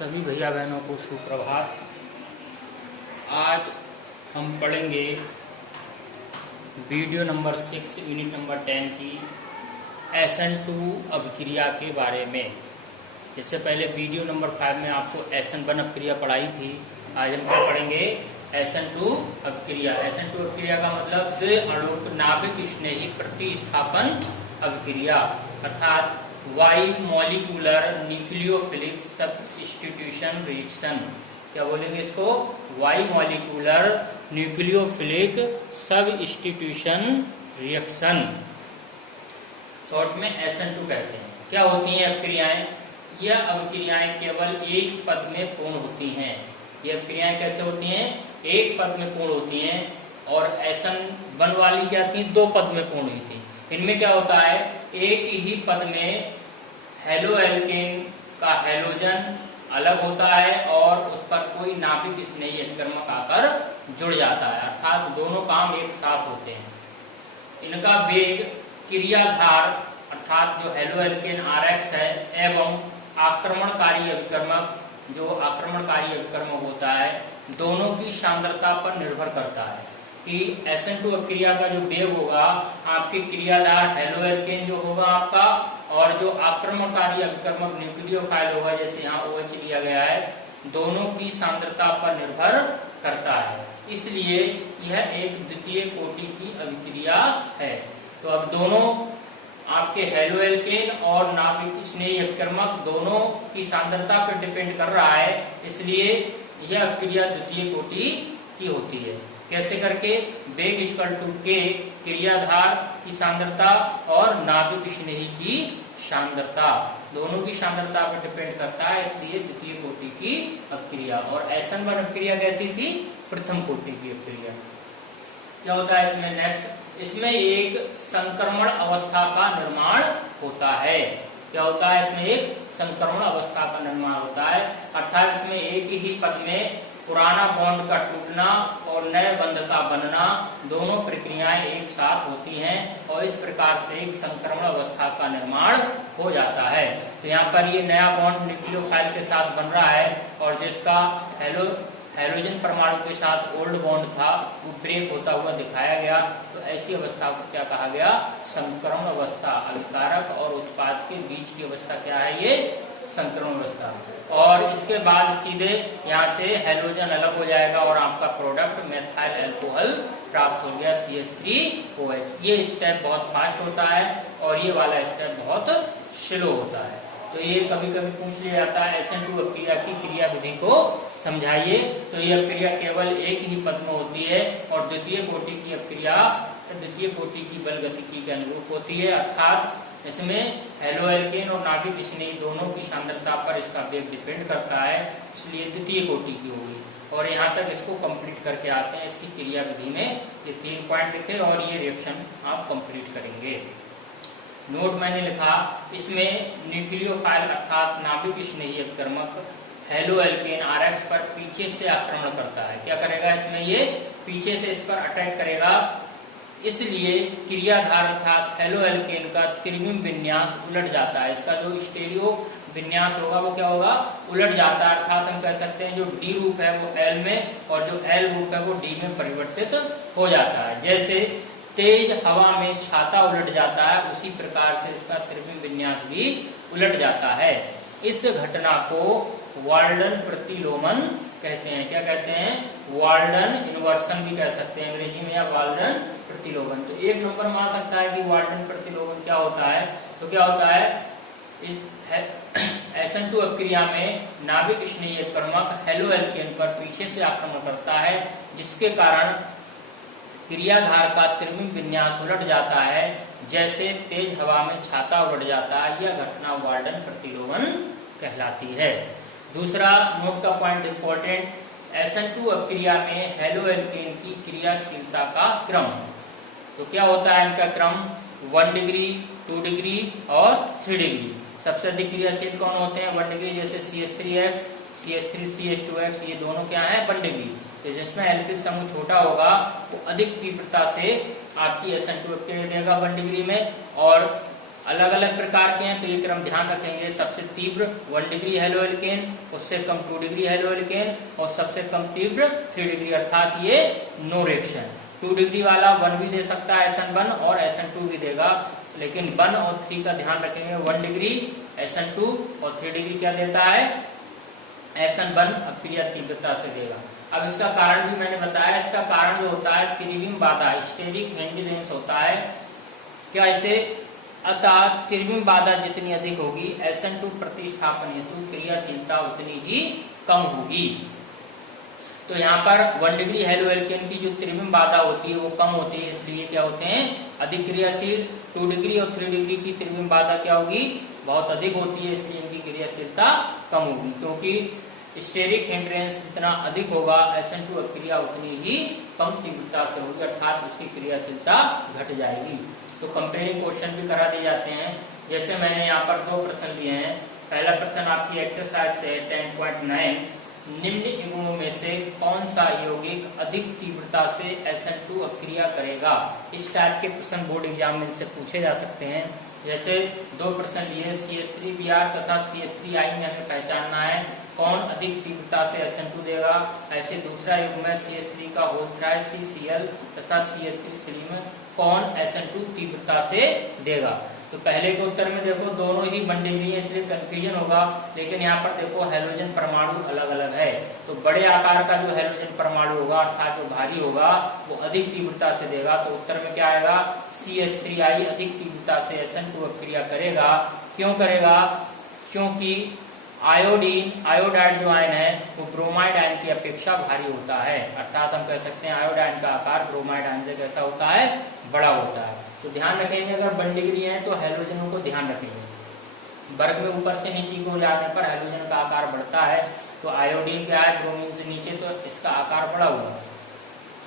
सभी भैया बहनों को सुप्रभात। आज हम पढ़ेंगे वीडियो नंबर 6 यूनिट नंबर 10 की SN2 अभिक्रिया के बारे में। इससे पहले वीडियो नंबर 5 में आपको SN1 अभिक्रिया पढ़ाई थी। आज हम क्या पढ़ेंगे? SN2 अभिक्रिया। SN2 अभिक्रिया का मतलब द्विअणुक नाभिक स्नेही प्रतिस्थापन अभिक्रिया अर्थात bimolecular nucleophilic substitution reaction. क्या बोलेंगे इसको? Bimolecular nucleophilic substitution reaction, short में SN2 कहते हैं। क्या होती हैं अभिक्रियाएं? यह अभिक्रियाएं केवल एक पद में पूर्ण होती हैं। ये अभिक्रियाएं कैसे होती हैं? एक पद में पूर्ण होती हैं। और SN1 वाली क्या थी? दो पद में पूर्ण हुई थी। इनमें क्या होता है? एक ही पद में हेलो एल्केन का हेलोजन अलग होता है और उस पर कोई नाभिक स्नेही अभिकर्मक आकर जुड़ जाता है, अर्थात दोनों काम एक साथ होते हैं। इनका वेग क्रियाधार अर्थात जो हेलो एल्केन RX है एवं आक्रमणकारी अभिकर्मक जो आक्रमणकारी अभिकर्मक होता है, दोनों की सांद्रता पर निर्भर करता है कि SN2 अभिक्रिया का जो वेग होगा, आपके क्रियाधार हेलो एल्केन जो होगा आपका, और जो आक्रमणकारी अभिकर्मक न्यूक्लियोफाइल होगा, जैसे यहाँ OH लिया गया है, दोनों की सांद्रता पर निर्भर करता है। इसलिए यह एक द्वितीय कोटि की अभिक्रिया है। तो अब दोनों आपके हेलो एल्केन और नाभिक स्नेही अभिकर्मक दोनों की सांद्रता पर डिपेंड कर रहा है, इसलिए यह अभिक्रिया द्वितीय कोटि की होती है। कैसे करके? वेग इक्वल टू K क्रियाधार की सांद्रता और नाभिक स्नेही की सांद्रता, दोनों की सांद्रता पर डिपेंड करता है, इसलिए द्वितीय कोटि की अभिक्रिया। और SN1 अभिक्रिया कैसी थी? प्रथम कोटि की अभिक्रिया। क्या होता है इसमें? नेक्स्ट, इसमें एक संक्रमण अवस्था का निर्माण होता है। क्या होता है? इसमें एक संक्रमण अवस्था का निर्माण होता है, अर्थात इसमें एक ही पद में पुराना बॉन्ड का टूटना और नए बंध का बनना, दोनों प्रक्रियाएं एक साथ होती हैं और इस प्रकार से एक संक्रमण अवस्था का निर्माण हो जाता है। तो यहाँ पर ये नया बॉन्ड न्यूक्लियोफाइल के साथ बन रहा है और जिसका हेलोजन परमाणु के साथ ओल्ड बॉन्ड था वो ब्रेक होता हुआ दिखाया गया। तो ऐसी अवस्था को क्या कहा गया? संक्रमण अवस्था। अभिकारक और उत्पाद के बीच की अवस्था क्या है? ये संक्रमण अवस्था। और इसके बाद सीधे यहाँ से हेलोजन अलग हो जाएगा और आपका प्रोडक्ट मेथाइल अल्कोहल प्राप्त हो गया CH3OH। ये स्टेप बहुत फास्ट होता है और ये वाला स्टेप बहुत स्लो होता है। तो ये कभी कभी पूछ लिया जाता है SN2 अभिक्रिया की क्रिया विधि को समझाइए। तो ये अभिक्रिया केवल एक ही पद में होती है और द्वितीय कोटि की अभिक्रिया द्वितीय कोटि की बल गतिकी के अनुरूप होती है, अर्थात इसमें हेलो एल्केन और नाभिक स्नेही दोनों की सांद्रता पर इसका वेग डिपेंड करता है, इसलिए द्वितीय कोटि की होगी। और यहाँ तक इसको कंप्लीट करके आते हैं। इसकी क्रिया विधि में ये 3 पॉइंट लिखे और ये रिएक्शन आप कंप्लीट करेंगे। नोट मैंने लिखा, इसमें न्यूक्लियोफाइल अर्थात नाभिक स्नेही अभिकर्मक हेलो एल्केन RX पर पीछे से आक्रमण करता है। क्या करेगा? इसमें ये पीछे से इस पर अटैक करेगा, इसलिए क्रियाधार अर्थात हेलो एल्केन का त्रिविम विन्यास उलट जाता है। इसका जो स्टेरियो विन्यास होगा वो क्या होगा? उलट जाता है, अर्थात हम कह सकते हैं जो D रूप है वो L में और जो L रूप है वो D में परिवर्तित हो जाता है। जैसे तेज हवा में छाता उलट जाता है, उसी प्रकार से इसका त्रिविम विन्यास भी उलट जाता है। इस घटना को वाल्डन प्रतिलोमन कहते हैं। क्या कहते हैं? वाल्डन इन्वर्सन भी कह सकते हैं अंग्रेजी में, या वाल्डन प्रतिलोमन। तो एक नंबर में आ सकता है कि वाल्डन प्रतिलोमन क्या होता है। तो क्या होता है? SN2 अभिक्रिया में नाभिक स्नेही अभिकर्मक हेलो एल्केन पर पीछे से आक्रमण करता है, जिसके कारण क्रियाधार का त्रिविम विन्यास उलट जाता है, जैसे तेज हवा में छाता उलट जाता है। यह घटना वाल्डन प्रतिलोमन कहलाती है। दूसरा नोट का पॉइंट इंपॉर्टेंट, SN2 अभिक्रिया में हेलो एल्केन की क्रियाशीलता का क्रम। तो क्या होता है इनका क्रम? 1 डिग्री, 2 डिग्री और 3 डिग्री। सबसे अधिक क्रियाशील कौन होते हैं? 1 डिग्री, जैसे CH3X, CH3CH2X, ये दोनों क्या है? 1 डिग्री। तो जिसमें एल्किल समूह छोटा होगा वो अधिक तीव्रता से आपकी SN2 अभिक्रिया देगा 1 डिग्री में, और अलग अलग प्रकार के हैं, तो ये क्रम ध्यान रखेंगे। सबसे तीव्र 1 डिग्री हेलो एल्केन, उससे कम 2 डिग्री हेलो एल्केन, और सबसे कम तीव्र 3 डिग्री, अर्थात ये नो रिएक्शन। 2 डिग्री वाला 1 भी दे सकता है SN1 और SN2 भी देगा, लेकिन 1 और 3 का ध्यान रखेंगे। 1 डिग्री SN2 और 3 डिग्री क्या देता है SN1 अभिक्रिया तीव्रता से देगा। अब इसका कारण भी मैंने बताया, इसका कारण जो होता है त्रिविम बाधा, स्टेरिक हिंड्रेंस होता है। क्या इसे अतः त्रिविम बाधा जितनी अधिक होगी SN2 प्रतिस्थापन हेतु क्रियाशीलता उतनी ही कम होगी। तो यहाँ पर 1 डिग्री हेलो एल्केन की जो त्रिविम बाधा होती है वो कम होती है, इसलिए क्या होते हैं अधिक क्रियाशील। 2 डिग्री और 3 डिग्री की त्रिविम बाधा क्या होगी बहुत अधिक होती है, इसलिए इनकी क्रियाशीलता कम होगी। क्योंकि स्टेरिक हिंड्रेंस जितना अधिक होगा SN2 अभिक्रिया उतनी ही कम तीव्रता से होगी, अर्थात उसकी क्रियाशीलता घट जाएगी। तो कंपेयरिंग क्वेश्चन भी करा दिए जाते हैं। जैसे मैंने यहाँ पर 2 प्रश्न लिए हैं। पहला प्रश्न आपकी एक्सरसाइज से 10.9, निम्न युग्मों में से कौन सा यौगिक अधिक तीव्रता से SN2 अभिक्रिया करेगा। इस टाइप के प्रश्न बोर्ड एग्जाम में से पूछे जा सकते हैं। जैसे 2 प्रश्न लिए, CH3Br तथा CH3I में हमें पहचानना है कौन अधिक तीव्रता से SN2 देगा। ऐसे दूसरा युग्म है CH3 का होल थ्राइस CCl तथा CH3 में कौन SN2 तीव्रता से देगा। तो पहले के उत्तर में देखो दोनों ही 1 डिग्री है, इसलिए कंफ्यूजन होगा। लेकिन यहाँ पर देखो हैलोजन परमाणु अलग अलग है, तो बड़े आकार का जो हैलोजन परमाणु होगा अर्थात जो भारी होगा वो अधिक तीव्रता से देगा। तो उत्तर में क्या आएगा CH3I अधिक तीव्रता से SN2 अभिक्रिया करेगा। क्यों करेगा? क्योंकि आयोडाइड जो आयन है वो ब्रोमाइड आयन की अपेक्षा भारी होता है, अर्थात हम कह सकते हैं आयोडाइन का आकार ब्रोमाइड आयन से कैसा होता है बड़ा होता है। तो ध्यान रखेंगे अगर 1 डिग्री है तो हैलोजनों को ध्यान रखेंगे। वर्ग में ऊपर से नीचे को जाने पर हैलोजन का आकार बढ़ता है, तो आयोडीन क्या है ब्रोमीन से नीचे, तो इसका आकार बड़ा हुआ।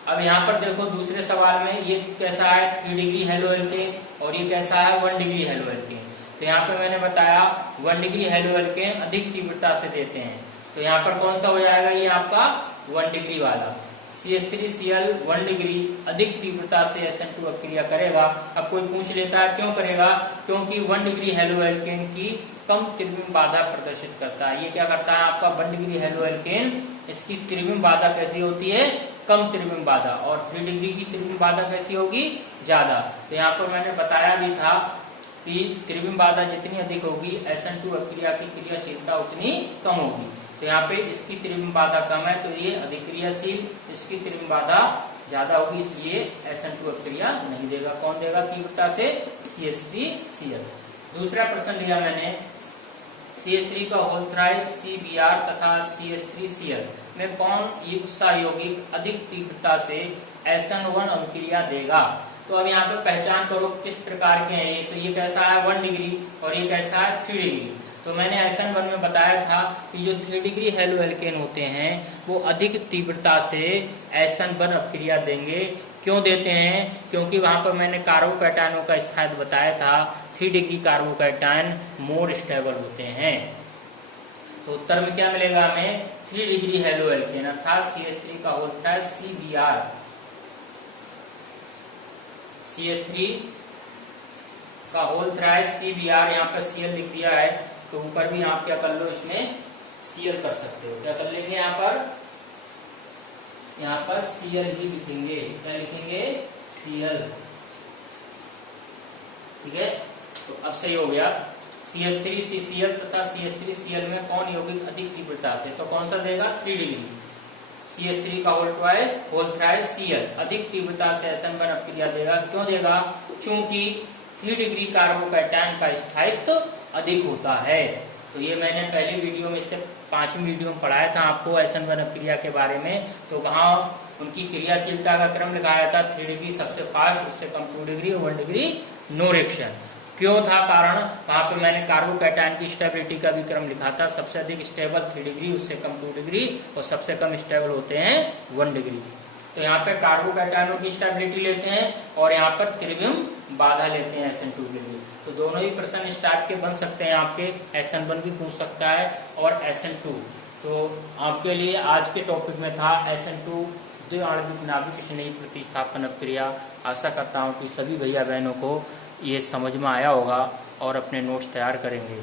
अब यहाँ पर देखो दूसरे सवाल में ये कैसा है 3 डिग्री हेलो एल्केन और ये कैसा है 1 डिग्री हेलो एल्केन। तो यहाँ पे मैंने बताया 1 डिग्री हेलो एल्केन अधिक तीव्रता से देते हैं, तो यहाँ पर कौन सा हो जाएगा ये आपका 1 डिग्री वाला। CH3Cl 1 डिग्री अधिक तीव्रता से SN2 अभिक्रिया करेगा। अब कोई पूछ लेता है क्यों करेगा, क्योंकि 1 डिग्री हेलो एल्केन की कम त्रिविम बाधा प्रदर्शित करता है। ये क्या करता है आपका 1 डिग्री हेलो एल्केन, इसकी त्रिविम बाधा कैसी होती है कम त्रिविम बाधा, और 3 डिग्री की त्रिविम बाधा कैसी होगी ज्यादा। तो यहाँ पर मैंने बताया भी था कि त्रिविम बाधा जितनी अधिक होगी SN2 अभिक्रिया की क्रियाशीलता उतनी कम होगी। तो यहाँ पे इसकी त्रिविम बाधा कम है तो ये अधिक क्रियाशील, इसकी त्रिविम बाधा ज्यादा होगी इसलिए SN2 अभिक्रिया नहीं देगा। कौन देगा तीव्रता से CH3Cl। दूसरा प्रश्न लिया मैंने CH3 का होल थ्राइस CBr तथा CH3Cl में कौन सा यौगिक अधिक तीव्रता से SN1 अभिक्रिया देगा। तो अब यहाँ पे पहचान करो किस प्रकार के हैं ये। तो ये कैसा है 1 डिग्री और ये कैसा है 3 डिग्री। तो मैंने SN1 में बताया था कि जो 3 डिग्री हेलो एल्केन होते हैं वो अधिक तीव्रता से SN1 अभिक्रिया देंगे। क्यों देते हैं? क्योंकि वहां पर मैंने कार्बोकैटायनों का स्थायित्व बताया था। 3 डिग्री कार्बोकैटायन मोर स्टेबल होते हैं। तो उत्तर में क्या मिलेगा हमें 3 डिग्री हेलो एल्केन अर्थात CH3 का होता है CBr। CH3 का होल थ्राइस CBr, यहाँ पर Cl लिख दिया है तो ऊपर भी आप क्या कर लो इसमें Cl कर सकते हो। क्या कर लेंगे यहाँ पर Cl ही लिखेंगे। क्या लिखेंगे Cl, ठीक है। तो अब सही हो गया। CH3CCl तथा CH3Cl में कौन यौगिक अधिक तीव्रता से, तो कौन सा देगा 3 डिग्री। CH3 का होल थ्राइस Cl अधिक तीव्रता से SN1 अभिक्रिया देगा। क्यों देगा? क्योंकि 3 डिग्री कार्बोकैटायन का स्थायित्व अधिक होता है। तो ये मैंने पहली वीडियो में इससे 5वीं वीडियो में पढ़ाया था आपको SN1 अभिक्रिया के बारे में। तो वहाँ उनकी क्रियाशीलता का क्रम लिखाया था 3 डिग्री सबसे फास्ट, उससे कम 2 डिग्री और 1 डिग्री नो रिएक्शन। क्यों था कारण? वहां पे मैंने कार्बोकैटायन की स्टेबिलिटी का भी क्रम लिखा था। सबसे अधिक स्टेबल 3 डिग्री, उससे कम 2 डिग्री और सबसे कम स्टेबल होते हैं 1 डिग्री। तो यहाँ पे कार्बोकैटायनों की स्टेबिलिटी लेते हैं और यहाँ पर त्रिविम बाधा लेते हैं SN2 के लिए। तो दोनों ही प्रश्न इस टाइप के बन सकते हैं आपके। SN1 भी पूछ सकता है और SN2। तो आपके लिए आज के टॉपिक में था SN2 द्विआण्विक नाभिक स्नेही प्रतिस्थापन अभिक्रिया। आशा करता हूँ कि सभी भैया बहनों को ये समझ में आया होगा और अपने नोट्स तैयार करेंगे।